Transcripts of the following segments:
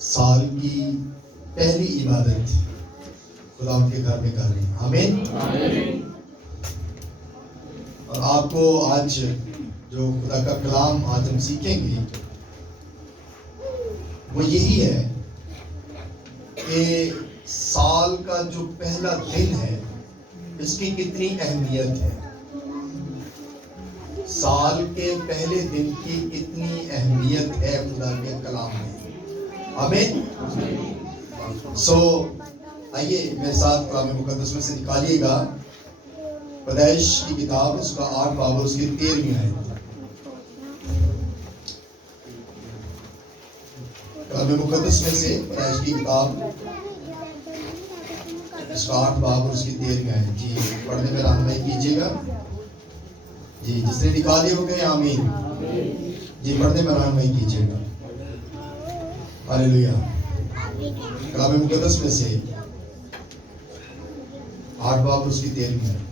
سال کی پہلی عبادت خدا ان کے گھر میں کر رہے ہیں. آمین. اور آپ کو آج جو خدا کا کلام آج ہم سیکھیں گے وہ یہی ہے کہ سال کا جو پہلا دن ہے اس کی کتنی اہمیت ہے. سال کے پہلے دن کی کتنی اہمیت ہے خدا کے کلام میں. آمین. آئیے میرے ساتھ کلام مقدس میں سے نکالیے گا پیدائش کی کتاب اس کا 8 باب اور اس کی 13ویں آیت. کلام مقدس میں سے پیدائش کی کتاب اس کا 8 باب اور اس کی 13ویں آیت. جی پڑھنے میں رہنمائی کیجیے گا. جی جس نے نکالی وہ کہیں آمین. جی پڑھنے میں رہنمائی کیجیے گا. ہاللیلویا. کلام مقدس میں سے 8 باب اور اس کی 13ویں آیت.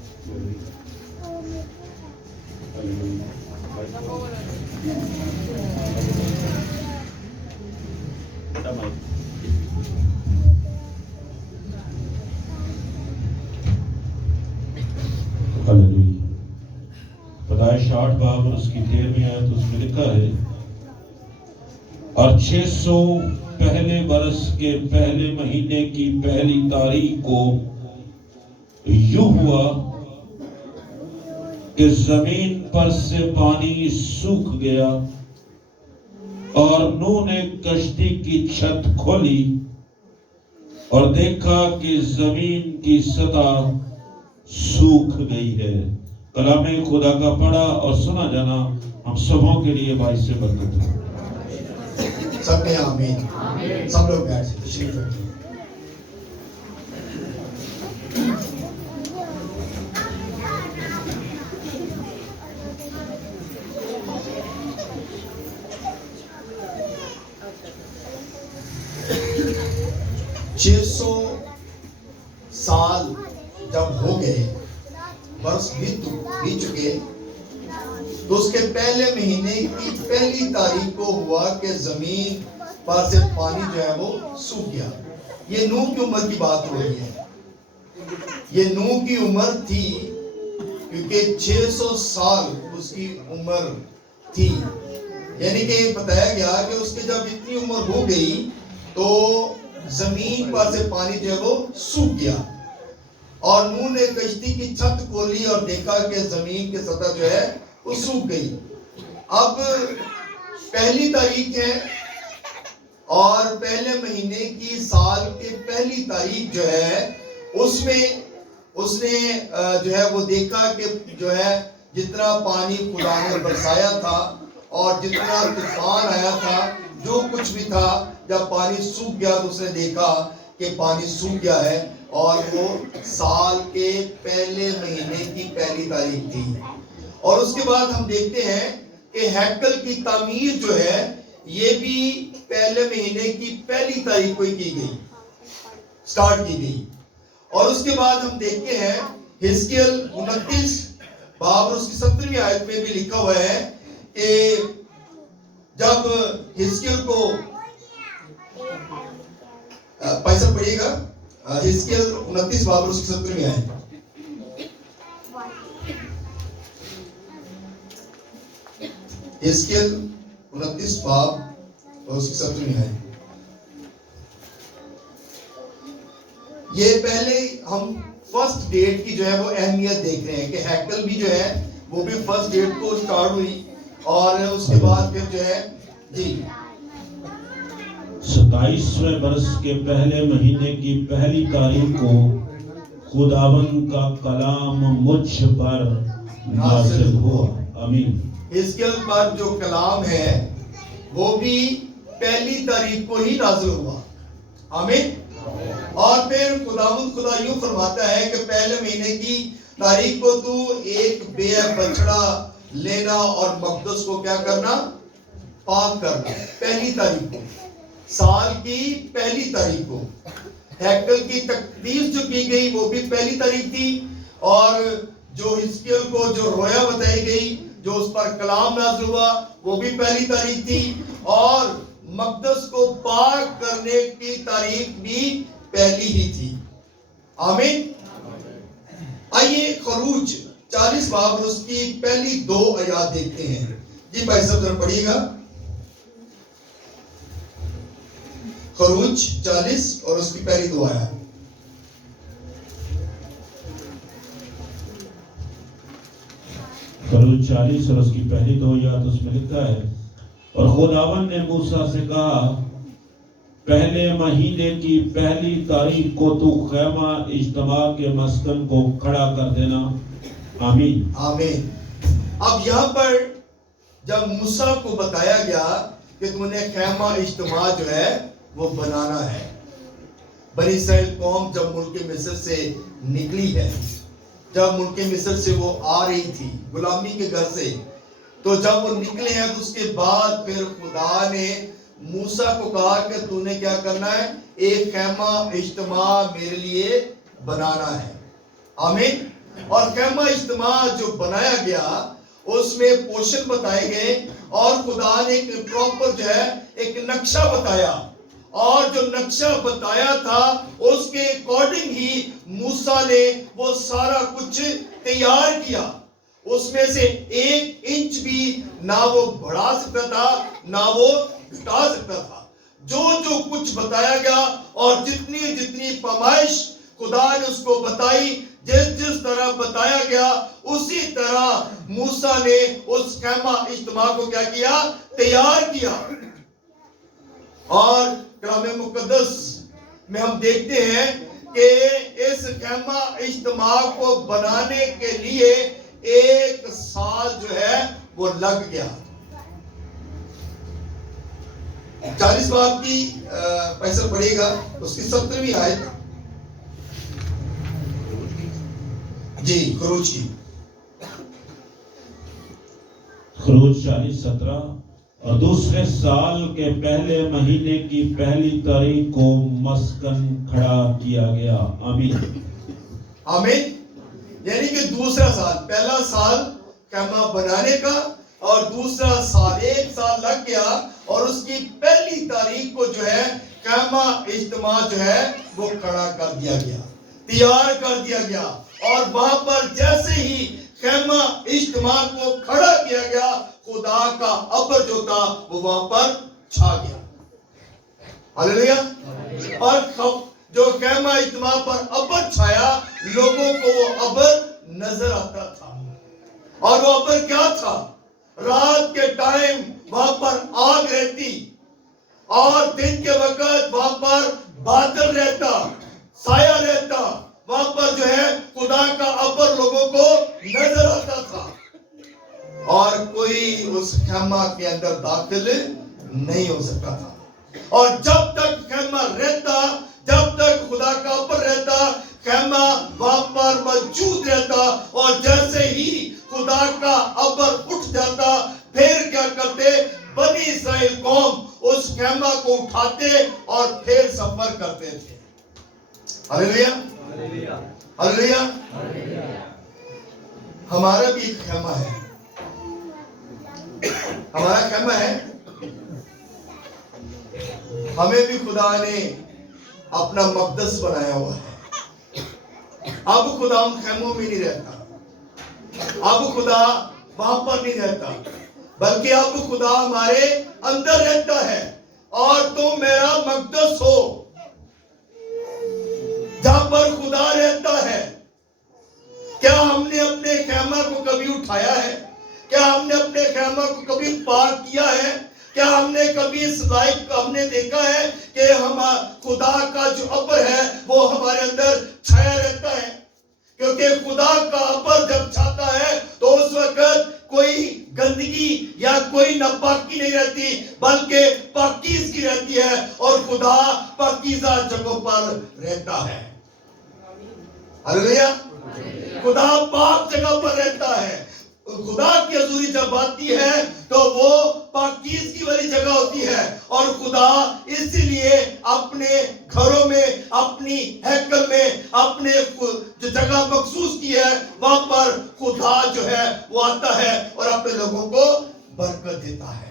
پیدائش 8 باب اور اس کی 13ویں آیت. اس میں لکھا ہے اور 600 پہلے برس کے پہلے مہینے کی پہلی تاریخ کو یوں ہوا کہ زمین پر سے پانی سوکھ گیا اور نوح نے کشتی کی چھت کھولی اور دیکھا کہ زمین کی سطح سوکھ گئی ہے. کلام خدا کا پڑھا اور سنا جانا ہم سبوں کے لیے باعث برکت ہے. سب نے آمین. سب لوگ بیٹھ جائیں. تشریف رکھیں. چھ سو سال جب ہو گئے برس بیت چکے تو اس کے پہلے مہینے کی پہلی تاریخ کو ہوا کہ زمین پر سے پانی جو ہے وہ سوکھ گیا. یہ نوح کی عمر کی بات ہو رہی ہے. یہ نوح کی عمر تھی کیونکہ 600 سال اس کی عمر تھی. یعنی کہ بتایا گیا کہ اس کے جب اتنی عمر ہو گئی تو زمین پر سے پانی جو ہے وہ سوکھ گیا اور نوح نے کشتی کی چھت کھولی اور دیکھا کہ زمین کی سطح جو ہے وہ سوکھ گئی. اب پہلی تاریخ ہے اور پہلے مہینے کی سال کے پہلی تاریخ جو ہے اس میں اس نے جو ہے وہ دیکھا کہ جو ہے جتنا پانی خدا نے برسایا تھا اور جتنا طوفان آیا تھا جو کچھ بھی تھا جب پانی سوکھ گیا تو اس نے دیکھا کہ پانی سوکھ گیا ہے اور وہ سال کے پہلے مہینے کی پہلی تاریخ تھی. اور اس کے بعد ہم دیکھتے ہیں کہ ہیکل کی تعمیر جو ہے یہ بھی پہلے مہینے کی پہلی تاریخ کو ہی کی گئی، سٹارٹ کی گئی. اور اس کے بعد ہم دیکھتے ہیں حزقیل 29 باب اور اس کی 17ویں آیت میں بھی لکھا ہوا ہے کہ جب حزقیل کو پیسہ پڑھیے گا حزقیل 29 باب اور اس کی 17ویں آیت. حزقیل 29 باب اور اس کی 17ویں آیت. یہ پہلے ہم فرسٹ ڈیٹ کی جو ہے وہ اہمیت دیکھ رہے ہیں کہ ہیکل بھی جو ہے وہ بھی فرسٹ ڈیٹ کو سٹارٹ ہوئی اور اس کے بعد پھر جو ہے جی 27ویں برس کے پہلے مہینے کی پہلی تاریخ کو خداوند کا کلام مجھ پر نازل ہوا. آمین. حزقیل پر جو کلام ہے وہ بھی پہلی تاریخ کو ہی نازل ہوا. آمین. اور پھر خداوند خدا یوں فرماتا ہے کہ پہلے مہینے کی تاریخ کو تو ایک بے بچڑا لینا اور مقدس کو کیا کرنا؟ پاک کرنا. پہلی تاریخ کو، سال کی پہلی تاریخ کو. ہیکل کی تقدیس جو کی گئی وہ بھی پہلی تاریخ تھی اور جو حزقیل کو جو رویا بتائی گئی جو اس پر کلام نازل ہوا وہ بھی پہلی تاریخ تھی. اور مقدس کو پاک کرنے کی تاریخ بھی پہلی ہی تھی. آمین. آئیے خروج 40 باب اور اس کی پہلی 2 آیات دیکھتے ہیں. جی بھائی صاحب ذرا پڑھیے گا. خروج 40 اور اس کی پہلی 2 آیات. خروج 40 اور اس کی پہلی 2 آیات اس میں لکھا ہے اور خداوند نے موسیٰ سے کہا پہلے مہینے کی پہلی تاریخ کو تو خیمہ اجتماع کے مسکن کو کھڑا کر دینا. آمین. آمین. اب یہاں پر جب موسیٰ کو بتایا گیا کہ تم نے خیمہ اجتماع جو ہے وہ بنانا ہے. بنی اسرائیل قوم جب ملک مصر سے نکلی ہے, جب ملک مصر سے وہ آ رہی تھی غلامی کے گھر سے, تو جب وہ نکلے ہیں تو اس کے بعد پھر خدا نے موسیٰ کو کہا کہ تو نے کیا کرنا ہے, ایک خیمہ اجتماع میرے لیے بنانا ہے. آمین. اور خیمہ اجتماع جو بنایا گیا اس میں پورشن بتائے گئے اور خدا نے ایک پراپر جو ہے ایک نقشہ بتایا, اور جو نقشہ بتایا تھا اس کے اکارڈنگ ہی موسیٰ نے وہ سارا کچھ تیار کیا. اس میں سے 1 انچ بھی نہ وہ بڑھا سکتا تھا نہ وہ گھٹا سکتا تھا. جو کچھ بتایا گیا اور جتنی پیمائش خدا نے اس کو بتائی, جس طرح بتایا گیا اسی طرح موسیٰ نے اس خیمہ اجتماع کو کیا کیا, تیار کیا. اور کلام مقدس میں ہم دیکھتے ہیں کہ اس خیمہ اجتماع کو بنانے کے لیے 1 سال جو ہے وہ لگ گیا. 40 باب کی پیسہ پڑھے گا اس کی 17ویں آیت. جی خروج کی. خروج 40:17 اور دوسرے سال کے پہلے مہینے کی پہلی تاریخ کو مسکن کھڑا کیا گیا. آمین. آمین. یعنی کہ دوسرا سال, پہلا سال خیمہ بنانے کا اور دوسرا سال 1 سال لگ گیا اور اس کی پہلی تاریخ کو جو ہے خیمہ اجتماع جو ہے وہ کھڑا کر دیا گیا, تیار کر دیا گیا. اور وہاں پر جیسے ہی خیمہ اجتماع کو کھڑا کیا گیا خدا کا ابر جو تھا وہ وہاں پر چھا گیا. ہلیلویا. اور جو خیمہ اجتماع پر ابر چھایا لوگوں کو وہ ابر نظر آتا تھا. اور وہ ابر کیا تھا, رات کے ٹائم وہاں پر آگ رہتی اور دن کے وقت وہاں پر بادل رہتا, سایہ رہتا. وہاں پر جو ہے خدا کا ابر لوگوں کو نظر آتا تھا اور کوئی اس خیمہ کے اندر داخل نہیں ہو سکتا تھا. اور جب تک خیمہ رہتا, جب تک خدا کا ابر رہتا, خیمہ وہاں پر موجود رہتا. اور جیسے ہی خدا کا ابر اٹھ جاتا پھر کیا کرتے, بنی اسرائیل قوم اس خیمہ کو اٹھاتے اور پھر سفر کرتے تھے. ہلیلویا. ہلیلویا. ہمارا بھی ایک خیمہ ہے, ہمارا خیمہ ہے. ہمیں بھی خدا نے اپنا مقدس بنایا ہوا ہے. اب خدا ہم خیموں میں نہیں رہتا, اب خدا وہاں پر نہیں رہتا, بلکہ اب خدا ہمارے اندر رہتا ہے. اور تم میرا مقدس ہو. جہاں پر خدا رہتا ہے, کیا ہم نے اپنے خیمہ کو کبھی اٹھایا ہے؟ کیا ہم نے اپنے خیمہ کو کبھی پاک کیا ہے؟ کیا ہم نے کبھی اس لائف کو ہم نے دیکھا ہے کہ ہم خدا کا جو ابر ہے وہ ہمارے اندر چھایا رہتا ہے؟ کیونکہ خدا کا ابر جب چھاتا ہے تو اس وقت کوئی گندگی یا کوئی ناپاکی نہیں رہتی, بلکہ پاکیزگی رہتی ہے اور خدا پاکیزہ جگہوں پر رہتا ہے. ہلیلویا. خدا پاک جگہ پر رہتا ہے. خدا کی حضوری جب آتی ہے تو وہ پاکیزگی والی جگہ ہوتی ہے. اور خدا اسی لیے اپنے گھروں میں, اپنی ہیکل میں, اپنے جو جگہ مخصوص کی ہے وہاں پر خدا جو ہے وہ آتا ہے اور اپنے لوگوں کو برکت دیتا ہے.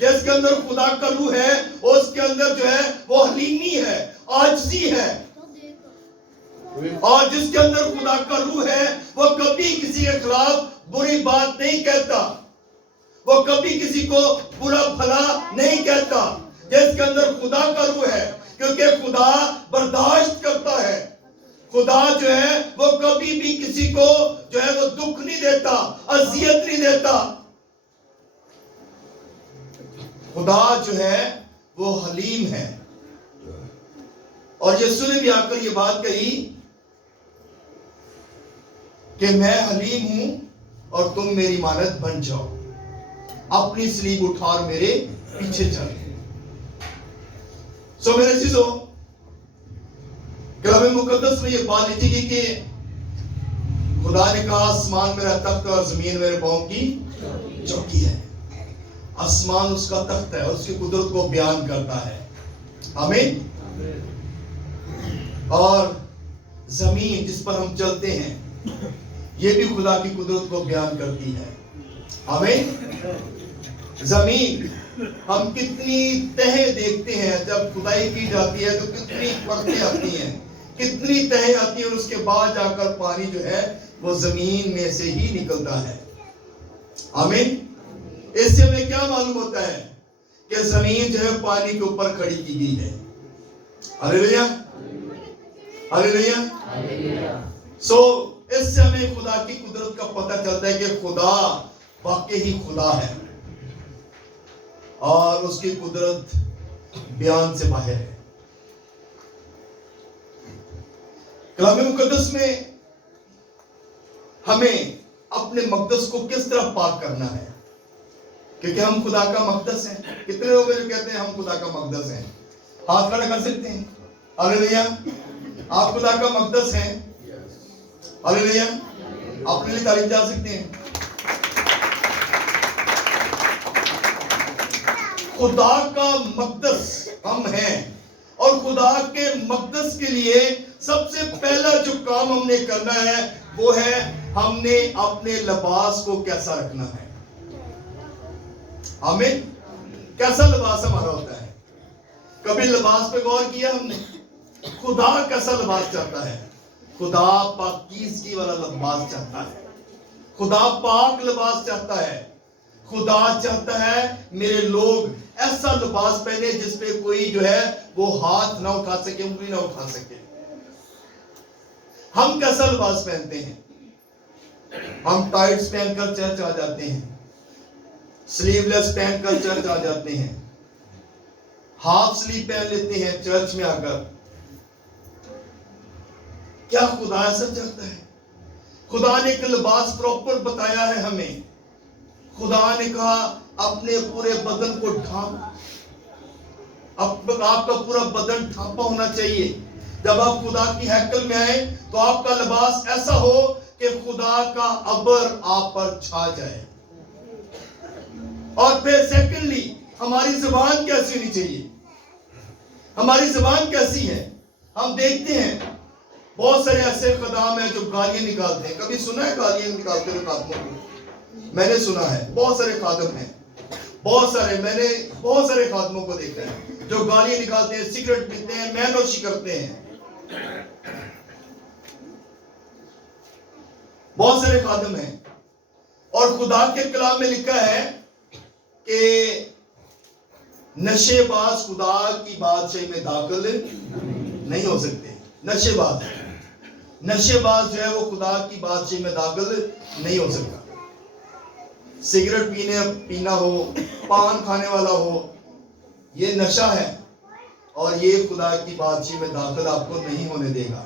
جس کے اندر خدا کا روح ہے اس کے اندر جو ہے وہ حلیمی ہے، عاجزی ہے. اور جس کے اندر خدا کا روح ہے وہ کبھی کسی کے خلاف بری بات نہیں کہتا، وہ کبھی کسی کو برا بھلا نہیں کہتا. جس کے اندر خدا کا روح ہے، کیونکہ خدا برداشت کرتا ہے. خدا جو ہے وہ کبھی بھی کسی کو جو ہے وہ دکھ نہیں دیتا، اذیت نہیں دیتا. خدا جو ہے وہ حلیم ہے. اور یسوع نے بھی آ کر یہ بات کہی کہ میں حلیم ہوں اور تم میری مانند بن جاؤ، اپنی صلیب اٹھا اور میرے پیچھے چل. سو میرے عزیزو، کلام مقدس میں یہ بات لکھی گئی کہ خدا نے کہا آسمان میرا تخت اور زمین میرے پاؤں کی چوکی ہے. آسمان اس کا تخت ہے، اس کی قدرت کو بیان کرتا ہے. آمین. اور زمین جس پر ہم چلتے ہیں یہ بھی خدا کی قدرت کو بیان کرتی ہے. آمین. زمین ہم کتنی تہیں دیکھتے ہیں، جب کھدائی کی جاتی ہے تو کتنی پرتیں آتی ہیں، کتنی تہیں آتی ہیں، اور اس کے بعد جا کر پانی جو ہے وہ زمین میں سے ہی نکلتا ہے. آمین. اس سے ہمیں کیا معلوم ہوتا ہے کہ زمین جو ہے پانی کے اوپر کھڑی کی گئی ہے. ہلیلویا، ہلیلویا. سو اس سے ہمیں خدا کی قدرت کا پتہ چلتا ہے کہ خدا واقعی ہی خدا ہے اور اس کی قدرت بیان سے باہر ہے. کلام مقدس میں ہمیں اپنے مقدس کو کس طرح پاک کرنا ہے، کیونکہ ہم خدا کا مقدس ہیں. کتنے لوگ جو کہتے ہیں ہم خدا کا مقدس ہیں؟ ہاتھ کھڑا کر سکتے ہیں. ہلیلویا. آپ خدا کا مقدس ہیں. ہلیلویا. آپ اپنے لیے تعریف جا سکتے ہیں. خدا کا مقدس ہم ہیں، اور خدا کے مقدس کے لیے سب سے پہلا جو کام ہم نے کرنا ہے وہ ہے ہم نے اپنے لباس کو کیسا رکھنا ہے. آمین. کیسا لباس ہمارا ہوتا ہے؟ کبھی لباس پہ غور کیا ہم نے؟ خدا کیسا لباس چاہتا ہے؟ خدا پاکیزگی والا لباس چاہتا ہے. خدا پاک لباس چاہتا ہے. خدا چاہتا ہے میرے لوگ ایسا لباس پہنے جس پہ کوئی جو ہے وہ ہاتھ نہ اٹھا سکے، انگلی نہ اٹھا سکے. ہم کیسا لباس پہنتے ہیں؟ ہم ٹائٹس پہن کر چرچ آ جاتے ہیں، سلیو لیس پہن کر چرچ آ جاتے ہیں، ہاف سلیو پہن لیتے ہیں چرچ میں آ کر. کیا خدا ایسا چاہتا ہے؟ خدا نے ایک لباس پراپر بتایا ہے ہمیں. خدا نے کہا اپنے پورے بدن کو ڈھانپ، آپ کا پورا بدن ڈھانپا ہونا چاہیے. جب آپ خدا کی ہیکل میں آئیں تو آپ کا لباس ایسا ہو کہ خدا کا عبر آپ پر چھا جائے. اور پھر سیکنڈلی ہماری زبان کیسی ہونی چاہیے؟ ہماری زبان کیسی ہے؟ ہم دیکھتے ہیں بہت سارے ایسے خدام ہیں جو گالیاں نکالتے ہیں. کبھی سنا ہے گالیاں نکالتے ہوئے خادموں کو؟ میں نے سنا ہے. بہت سارے خادم ہیں، میں نے بہت سارے خادموں کو دیکھا ہے جو گالیاں نکالتے ہیں، سگریٹ پیتے ہیں، مینوشی کرتے ہیں. بہت سارے خادم ہیں. اور خدا کے کلام میں لکھا ہے کہ نشے باز خدا کی بادشاہی میں داخل نہیں ہو سکتے. نشے باز جو ہے وہ خدا کی بادشاہی میں داخل نہیں ہو سکتا. سگریٹ پینا ہو، پان کھانے والا ہو، یہ نشہ ہے اور یہ خدا کی بادشاہی میں داخل آپ کو نہیں ہونے دے گا.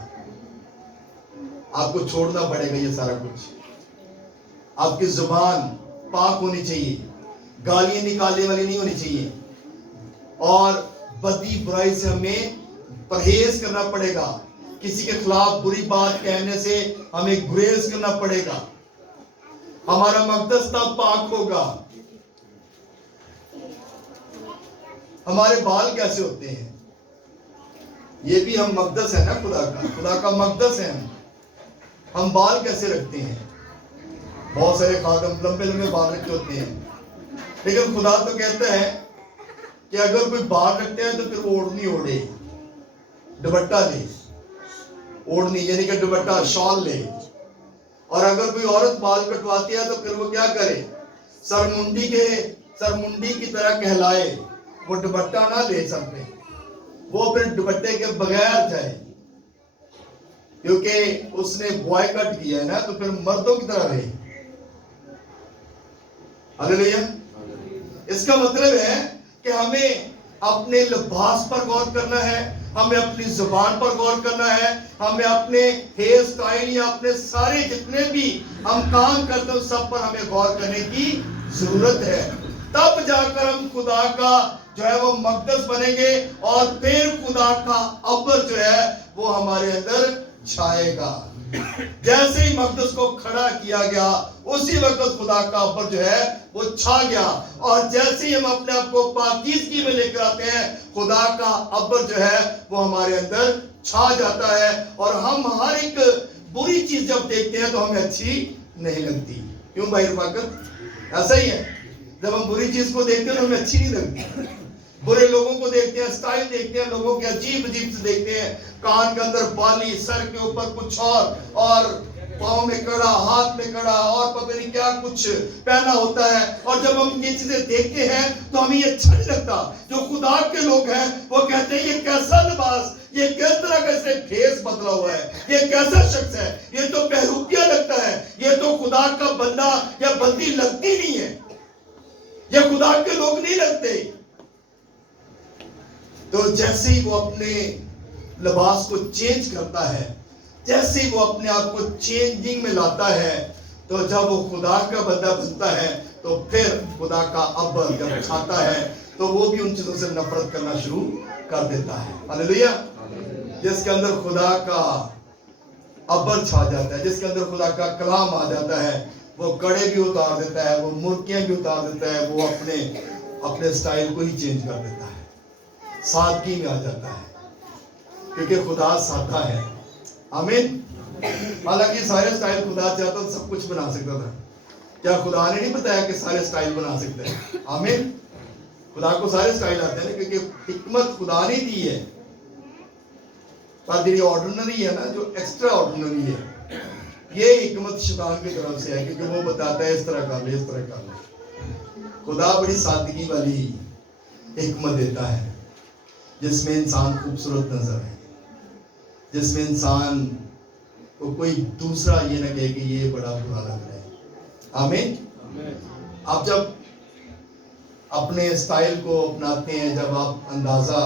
آپ کو چھوڑنا پڑے گا یہ سارا کچھ. آپ کی زبان پاک ہونی چاہیے، گالیاں نکالنے والی نہیں ہونی چاہیے، اور بدی برائی سے ہمیں پرہیز کرنا پڑے گا. کسی کے خلاف بری بات کہنے سے ہمیں گریز کرنا پڑے گا. ہمارا مقدس تب پاک ہوگا. ہمارے بال کیسے ہوتے ہیں؟ یہ بھی ہم مقدس ہیں نا خدا کا مقدس ہے. ہم بال کیسے رکھتے ہیں؟ بہت سارے خادم لمبے لمبے بال رکھتے ہوتے ہیں. لیکن خدا تو کہتا ہے کہ اگر کوئی بال رکھتے ہیں تو پھر وہ اوڑھنی اوڑھے، دوپٹہ لے، اوڑھنی یعنی کہ دوپٹہ شال لے، اور اگر کوئی عورت بال کٹواتی ہے تو پھر وہ کیا کرے، سرمنڈی کی طرح کہلائے، وہ دوپٹہ نہ لے سر پہ، وہ پھر دوپٹے کے بغیر جائے، کیونکہ اس نے بوائے کٹ کیا ہے نا، تو پھر مردوں کی طرح رہے۔ ہلیلویا۔ اس کا مطلب ہے کہ ہمیں اپنے لباس پر غور کرنا ہے، ہمیں اپنی زبان پر غور کرنا ہے، ہمیں اپنے ہیئر سٹائل یا اپنے سارے جتنے بھی ہم کام کرتے ہیں سب پر ہمیں غور کرنے کی ضرورت ہے۔ تب جا کر ہم خدا کا جو ہے وہ مقدس بنیں گے، اور پھر خدا کا ابر جو ہے وہ ہمارے اندر چھائے گا۔ جیسے ہی مقدس کو کھڑا کیا گیا اسی وقت خدا کا ابر جو ہے وہ چھا گیا، اور جیسے ہی ہم اپنے آپ کو پاکیزگی میں لے کر آتے ہیں خدا کا ابر جو ہے وہ ہمارے اندر چھا جاتا ہے، اور ہم ہر ایک بری چیز جب دیکھتے ہیں تو ہمیں اچھی نہیں لگتی۔ کیوں بھائی رفاقت؟ ایسا ہی ہے، جب ہم بری چیز کو دیکھتے ہیں تو ہمیں اچھی نہیں لگتی۔ برے لوگوں کو دیکھتے ہیں، سٹائل دیکھتے ہیں، لوگوں کے عجیب سے دیکھتے ہیں، کان کے اندر بالی، سر کے اوپر کچھ اور پاؤں میں کڑا، ہاتھ میں کڑا، اور پتہ نہیں کیا کچھ پہنا ہوتا ہے، اور جب ہم یہ چیزیں دیکھتے ہیں تو ہمیں یہ اچھا نہیں لگتا۔ جو خدا کے لوگ ہیں وہ کہتے ہیں یہ کیسا لباس، یہ کس طرح کا اس نے بھیس بدلا ہوا ہے، یہ کیسا شخص ہے، یہ تو بہروپیہ لگتا ہے، یہ تو خدا کا بندہ یا بندی لگتی نہیں ہے، یہ خدا کے لوگ نہیں لگتے۔ تو جیسے ہی وہ اپنے لباس کو چینج کرتا ہے، جیسے ہی وہ اپنے آپ کو چینجنگ میں لاتا ہے، تو جب وہ خدا کا بندہ بنتا ہے تو پھر خدا کا ابر جب چھاتا ہے تو وہ بھی ان چیزوں سے نفرت کرنا شروع کر دیتا ہے۔ ہلیلویا۔ جس کے اندر خدا کا ابر چھا جاتا ہے، جس کے اندر خدا کا کلام آ جاتا ہے، وہ کڑے بھی اتار دیتا ہے، وہ مرکیاں بھی اتار دیتا ہے، وہ اپنے سٹائل کو ہی چینج کر دیتا ہے، سادگی میں آ جاتا ہے، کیونکہ خدا سادہ ہے۔ آمین۔ حالانکہ سارے سٹائل خدا چاہتا تو سب کچھ بنا سکتا تھا، کیا خدا نے نہیں بتایا کہ سارے سٹائل بنا سکتے ہیں؟ آمین۔ خدا کو سارے سٹائل آتے ہیں نا، کیونکہ حکمت خدا نے دی ہے، پر جو آرڈنری ہے نا، جو ایکسٹرا آرڈنری ہے، یہ حکمت شیطان کی طرف سے ہے، کیونکہ وہ بتاتا ہے اس طرح کر لے، اس طرح کر لے۔ خدا بڑی سادگی والی حکمت دیتا ہے، جس میں انسان خوبصورت نظر ہے، جس میں انسان کو کوئی دوسرا یہ نہ کہے کہ یہ بڑا برا لگ رہا ہے۔ آمین۔ آپ جب اپنے اسٹائل کو اپناتے ہیں، جب آپ اندازہ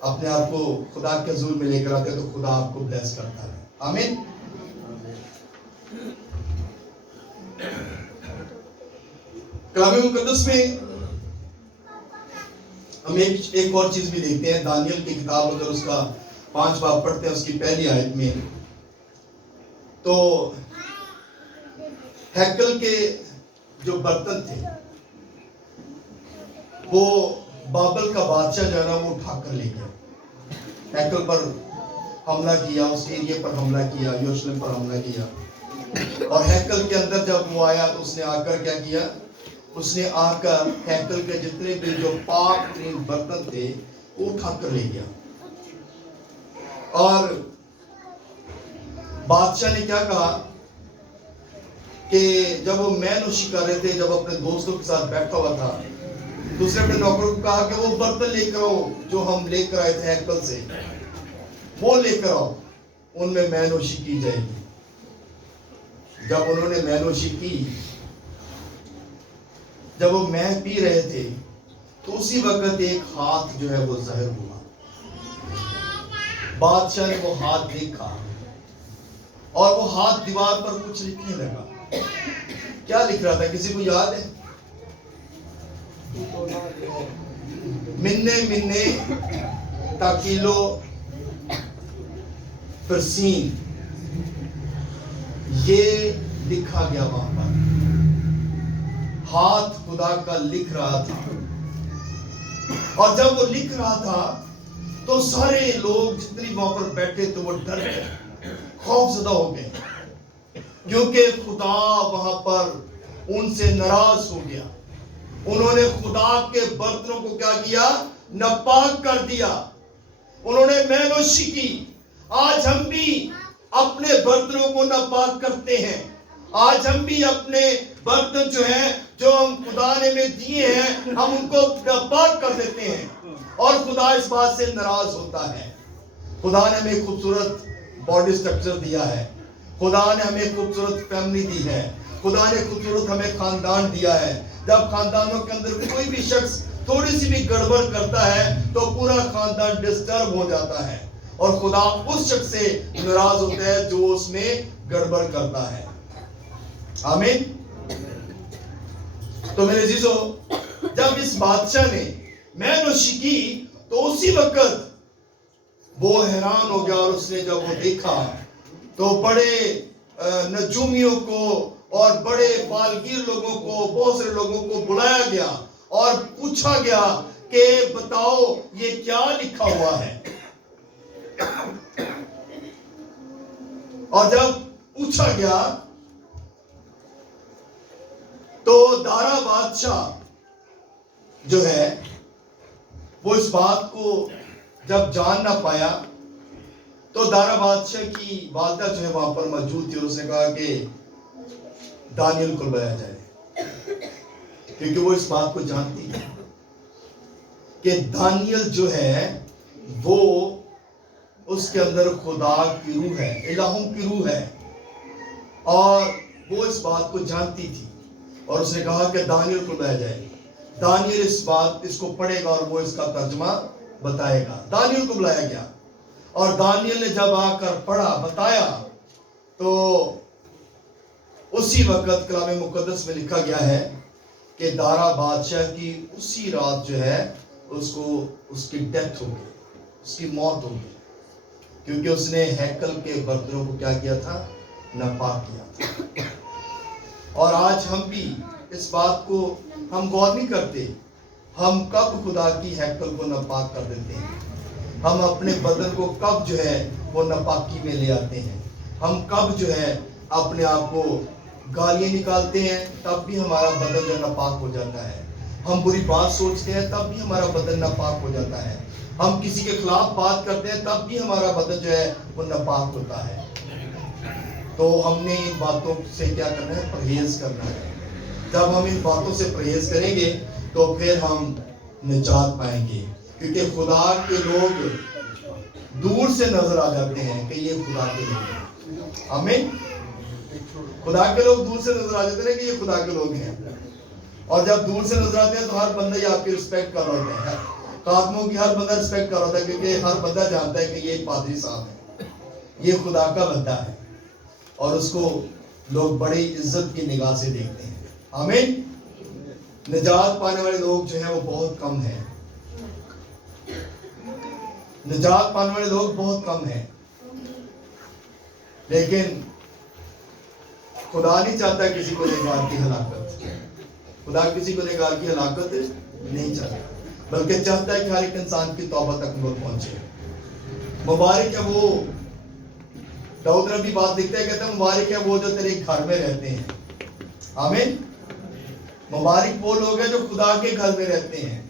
اپنے آپ کو خدا کے حضور میں لے کر آتے ہیں تو خدا آپ کو بلیس کرتا ہے۔ آمین۔ کلام مقدس میں ہم ایک اور چیز بھی دیکھتے ہیں، دانیل کی کتاب اگر اس کا 5 باب پڑھتے ہیں، اس کی پہلی آیت میں، تو ہیکل کے جو برتن تھے وہ بابل کا بادشاہ جو ہے نا وہ اٹھا کر لے گیا، ہیکل پر حملہ کیا، اس ایریے پر حملہ کیا، یروشلم پر حملہ کیا، اور ہیکل کے اندر جب وہ آیا تو اس نے آ کر کیا کیا، اس نے آ کر ہیکل کے جتنے بھی جو پاک ترین برتن تھے وہ اٹھا کر لے گیا، اور بادشاہ نے کیا کہا کہ جب وہ مے نوشی کر رہے تھے، جب اپنے دوستوں کے ساتھ بیٹھا ہوا تھا، دوسرے اپنے نوکروں کو کہا کہ وہ برتن لے کر آؤ جو ہم لے کر آئے تھے ہیکل سے، وہ لے کر آؤ، ان میں مے نوشی کی جائے گی۔ جب انہوں نے مے نوشی کی، جب وہ مے پی رہے تھے تو اسی وقت ایک ہاتھ جو ہے وہ ظاہر ہوا، بادشاہ نے وہ ہاتھ دیکھا، اور وہ ہاتھ دیوار پر کچھ لکھنے لگا۔ کیا لکھ رہا تھا؟ کسی کو یاد ہے؟ منے تاکیلو پرسین، یہ لکھا گیا وہاں پر، ہاتھ خدا کا لکھ رہا تھا، اور جب وہ لکھ رہا تھا تو سارے لوگ جتنی وہاں پر بیٹھے تھے وہ ڈر گئے، خوف زدہ ہو گئے، کیونکہ خدا وہاں پر ان سے ناراض ہو گیا۔ انہوں نے خدا کے برتنوں کو کیا کیا؟ ناپاک کر دیا. انہوں نے مینوشی کی. آج ہم بھی اپنے برتنوں کو ناپاک کرتے ہیں. آج ہم بھی اپنے برتن جو ہیں جو ہم خدا نے ہمیں دیے ہیں ہم ان کو ناپاک کر دیتے ہیں اور خدا اس بات سے ناراض ہوتا ہے. خدا نے ہمیں خوبصورت باڈی سٹرکچر دیا ہے. خدا نے ہمیں خوبصورت فیملی دی ہے. خدا نے خوبصورت ہمیں خاندان دیا ہے. جب خاندانوں کے اندر کوئی بھی شخص تھوڑی سی بھی گڑبڑ کرتا ہے تو پورا خاندان ڈسٹرب ہو جاتا ہے اور خدا اس شخص سے ناراض ہوتا ہے جو اس میں گڑبڑ کرتا ہے. آمین. تو میرے عزیزو، جب اس بادشاہ نے مینوشی کی تو اسی وقت وہ حیران ہو گیا اور اس نے جب وہ دیکھا تو بڑے نجومیوں کو اور بڑے بالگیر لوگوں کو، بہت سارے لوگوں کو بلایا گیا اور پوچھا گیا کہ بتاؤ یہ کیا لکھا ہوا ہے. اور جب پوچھا گیا تو دارا بادشاہ جو ہے وہ اس بات کو جب جان نہ پایا تو دارا بادشاہ کی والدہ جو ہے وہاں پر موجود تھی اور اس نے کہا کہ دانیل کو لایا جائے، کیونکہ وہ اس بات کو جانتی ہے کہ دانیل جو ہے وہ اس کے اندر خدا کی روح ہے، الہوں کی روح ہے، اور وہ اس بات کو جانتی تھی. اور اس نے کہا کہ دانیل کو لایا جائے. دانیل اس کو پڑھے گا اور وہ اس کا ترجمہ بتائے گا. دانیل کو بلایا گیا اور دانیل نے جب آ کر پڑھا، بتایا، تو اسی وقت کلام مقدس میں لکھا گیا ہے کہ دارا بادشاہ کی اسی رات جو ہے اس کی ڈیتھ ہو گئی، اس کی موت ہو گئی، کیونکہ اس نے ہیکل کے برتنوں کو کیا کیا تھا؟ ناپاک کیا تھا. اور آج ہم بھی اس بات کو ہم غور نہیں کرتے. ہم کب خدا کی ہیکل کو ناپاک کر دیتے ہیں؟ ہم اپنے بدن کو کب جو ہے وہ ناپاکی میں لے آتے ہیں؟ ہم کب جو ہے اپنے آپ کو گالیاں نکالتے ہیں تب بھی ہمارا بدن جو ناپاک ہو جاتا ہے. ہم بری بات سوچتے ہیں تب بھی ہمارا بدن ناپاک ہو جاتا ہے. ہم کسی کے خلاف بات کرتے ہیں تب بھی ہمارا بدن جو ہے وہ ناپاک ہوتا ہے. تو ہم نے ان باتوں سے کیا کرنا ہے؟ پرہیز کرنا ہے. جب ہم ان باتوں سے پرہیز کریں گے تو پھر ہم نجات پائیں گے، کیونکہ خدا کے لوگ دور سے نظر آ جاتے ہیں کہ یہ خدا کے لوگ ہیں. آمین. خدا کے لوگ دور سے نظر آ جاتے ہیں کہ یہ خدا کے لوگ ہیں. اور جب دور سے نظر آتے ہیں تو ہر بندہ یہ آپ کی رسپیکٹ کر رہا ہوتا ہے. خاتموں کی ہر بندہ رسپیکٹ کر رہا ہوتا ہے، کیونکہ ہر بندہ جانتا ہے کہ یہ پادری صاحب ہے، یہ خدا کا بندہ ہے، اور اس کو لوگ بڑی عزت کی نگاہ سے دیکھتے ہیں. آمین. نجات پانے والے لوگ جو ہیں وہ بہت کم ہیں. نجات پانے والے لوگ بہت کم ہیں، لیکن خدا نہیں چاہتا کسی کو نگار کی ہلاکت. خدا کسی کو نگار کی ہلاکت نہیں چاہتا، بلکہ چاہتا ہے کہ ہر ایک انسان کی توبہ تک وہ پہنچے. مبارک ہے وہ، داؤد نبی بات لکھتا ہے، کہتا ہے مبارک ہے وہ جو تیرے گھر میں رہتے ہیں. آمین. مبارک وہ لوگ ہیں جو خدا کے گھر میں رہتے ہیں.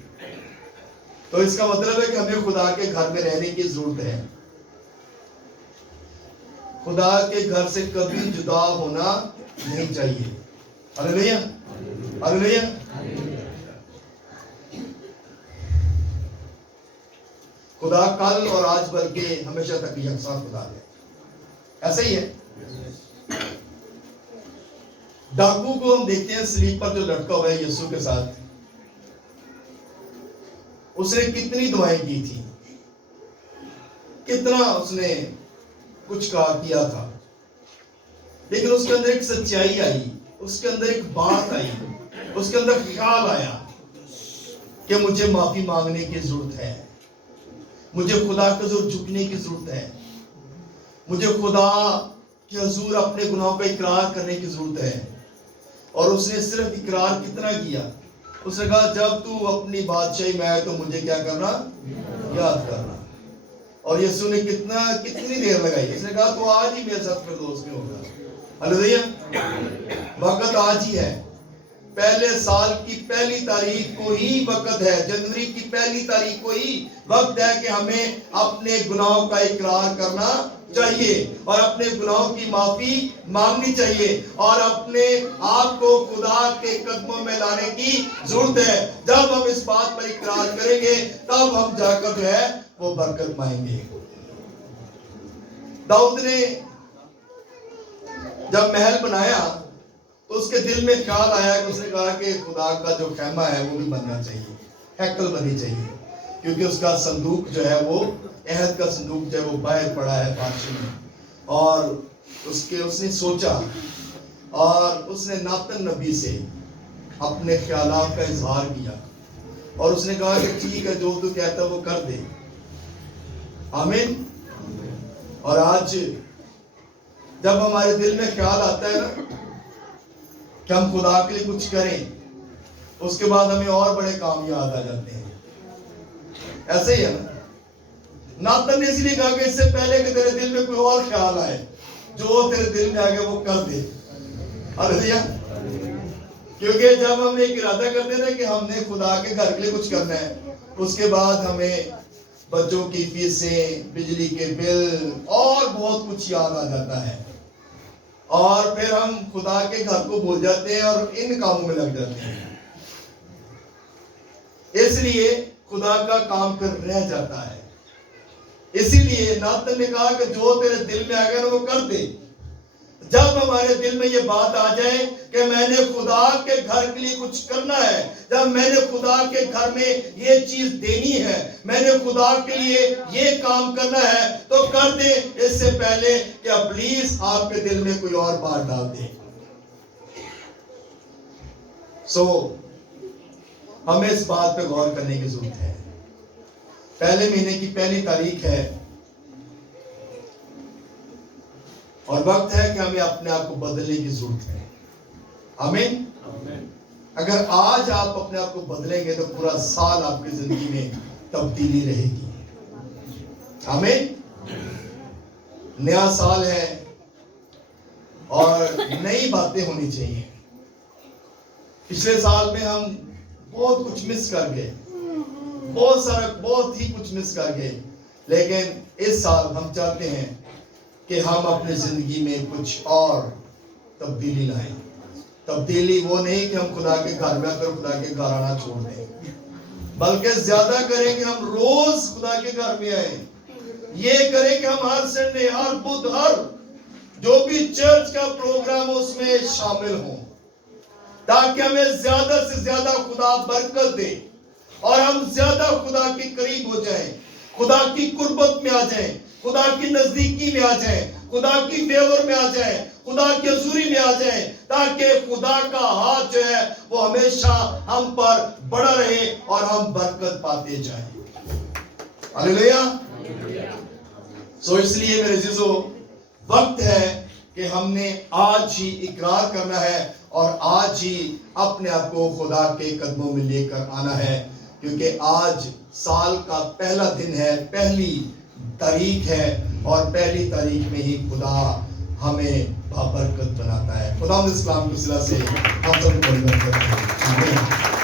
تو اس کا مطلب ہے کہ ہمیں خدا کے گھر میں رہنے کی ضرورت ہے. خدا کے گھر سے کبھی جدا ہونا نہیں چاہیے. ہلیلویا، ہلیلویا. خدا کل اور آج بلکہ ہمیشہ تک یکساں خدا ہے. ایسا ہی ہے. ڈاکو کو ہم دیکھتے ہیں سلیپ پر جو لٹکا ہوا ہے یسوع کے ساتھ. اس نے کتنی دعائیں کی تھی، کتنا اس نے کچھ کیا تھا، لیکن اس کے اندر ایک سچائی آئی، اس کے اندر ایک بات آئی، اس کے اندر خیال آیا کہ مجھے معافی مانگنے کی ضرورت ہے، مجھے خدا کے حضور جھکنے کی ضرورت ہے، مجھے خدا کے حضور اپنے گناہوں کا اقرار کرنے کی ضرورت ہے. اور اس نے صرف اقرار کتنا کیا؟ اس نے کہا جب تو اپنی بادشاہی میں آئے تو مجھے کیا کرنا؟ یاد کرنا. اور یسوع نے کتنی دیر لگائی. اس نے کہا تو آج ہی میرے ساتھ فردوس میں ہوگا. ہلیلویا. وقت آج ہی ہے. پہلے سال کی پہلی تاریخ کو ہی وقت ہے، جنوری کی پہلی تاریخ کو ہی وقت ہے کہ ہمیں اپنے گناہوں کا اقرار کرنا چاہیے اور اپنے گناہوں کی معافی مانگنی چاہیے اور اپنے آپ کو خدا کے قدموں میں لانے کی ضرورت ہے۔ جب ہم اس بات پر اقرار کریں گے تب ہم جا کر جو ہے وہ برکت پائیں گے۔ داؤد نے جب محل بنایا تو اس کے دل میں خیال آیا کہ اس نے کہا کہ خدا کا جو خیمہ ہے وہ بھی بننا چاہیے، ہیکل بنی چاہیے، کیونکہ اس کا صندوق جو ہے وہ عہد کا صندوق جو ہے وہ باہر پڑا ہے پارچے میں۔ اور اس نے سوچا اور اس نے ناتن نبی سے اپنے خیالات کا اظہار کیا اور اس نے کہا کہ ٹھیک ہے، جو تو کہتا ہے وہ کر دے۔ آمین۔ اور آج جب ہمارے دل میں خیال آتا ہے نا کہ ہم خدا کے لیے کچھ کریں، اس کے بعد ہمیں اور بڑے کام یاد آ جاتے ہیں۔ ایسے ہی ہے نا، ناتن نے اس لیے کہا کہ اس سے پہلے کہ تیرے دل میں کوئی اور خیال آئے، جو تیرے دل میں آگے وہ کر دے۔ ہاللیلویہ۔ کیونکہ جب ہم ایک ارادہ کرتے ہیں کہ ہم نے خدا کے گھر کے لیے کچھ کرنا ہے، اس کے بعد ہمیں بچوں کی فیسیں، بجلی کے بل اور بہت کچھ یاد آ جاتا ہے، اور پھر ہم خدا کے گھر کو بھول جاتے ہیں اور ان کاموں میں لگ جاتے ہیں۔ اس لیے خدا کا کام پھر رہ جاتا ہے۔ اسی لیے ناتن نے کہا کہ جو تیرے دل میں آ گیا نا وہ کر دے۔ جب ہمارے دل میں یہ بات آ جائے کہ میں نے خدا کے گھر کے لیے کچھ کرنا ہے، جب میں نے خدا کے گھر میں یہ چیز دینی ہے، میں نے خدا کے لیے یہ کام کرنا ہے، تو کر دیں، اس سے پہلے کہ ابلیس آپ کے دل میں کوئی اور بات ڈال دے۔ ہمیں اس بات پہ غور کرنے کی ضرورت ہے۔ پہلے مہینے کی پہلی تاریخ ہے اور وقت ہے کہ ہمیں اپنے آپ کو بدلنے کی ضرورت ہے۔ آمین۔ اگر آج آپ اپنے آپ کو بدلیں گے تو پورا سال آپ کی زندگی میں تبدیلی رہے گی۔ آمین۔ نیا سال ہے اور نئی باتیں ہونی چاہیے۔ پچھلے سال میں ہم بہت کچھ مس کر گئے، بہت ہی کچھ مس کر گئے، لیکن اس سال ہم چاہتے ہیں کہ ہم اپنی زندگی میں کچھ اور تبدیلی لائیں۔ تبدیلی وہ نہیں کہ ہم خدا کے گھر میں آ کر خدا کے گھر آنا چھوڑ دیں، بلکہ زیادہ کریں کہ ہم روز خدا کے گھر میں آئیں۔ یہ کریں کہ ہم ہر سنڈے، ہر بدھ، ہر جو بھی چرچ کا پروگرام اس میں شامل ہوں، تاکہ ہمیں زیادہ سے زیادہ خدا برکت دے اور ہم زیادہ خدا کے قریب ہو جائیں، خدا کی قربت میں آ جائیں، خدا کی نزدیکی میں آ جائیں، خدا کی فیور میں آ جائیں، خدا کی حضوری میں آ جائیں، تاکہ خدا کا ہاتھ جو ہے وہ ہمیشہ ہم پر بڑا رہے اور ہم برکت پاتے جائیں۔ ہاللیلویہ۔ اس لیے میرے عزیزو، وقت ہے کہ ہم نے آج ہی اقرار کرنا ہے اور آج ہی اپنے آپ کو خدا کے قدموں میں لے کر آنا ہے، کیونکہ آج سال کا پہلا دن ہے، پہلی تاریخ ہے، اور پہلی تاریخ میں ہی خدا ہمیں بابرکت بناتا ہے۔ خدا اسلام کے صلہ سے ہم سب کو برکت کرتے ہیں۔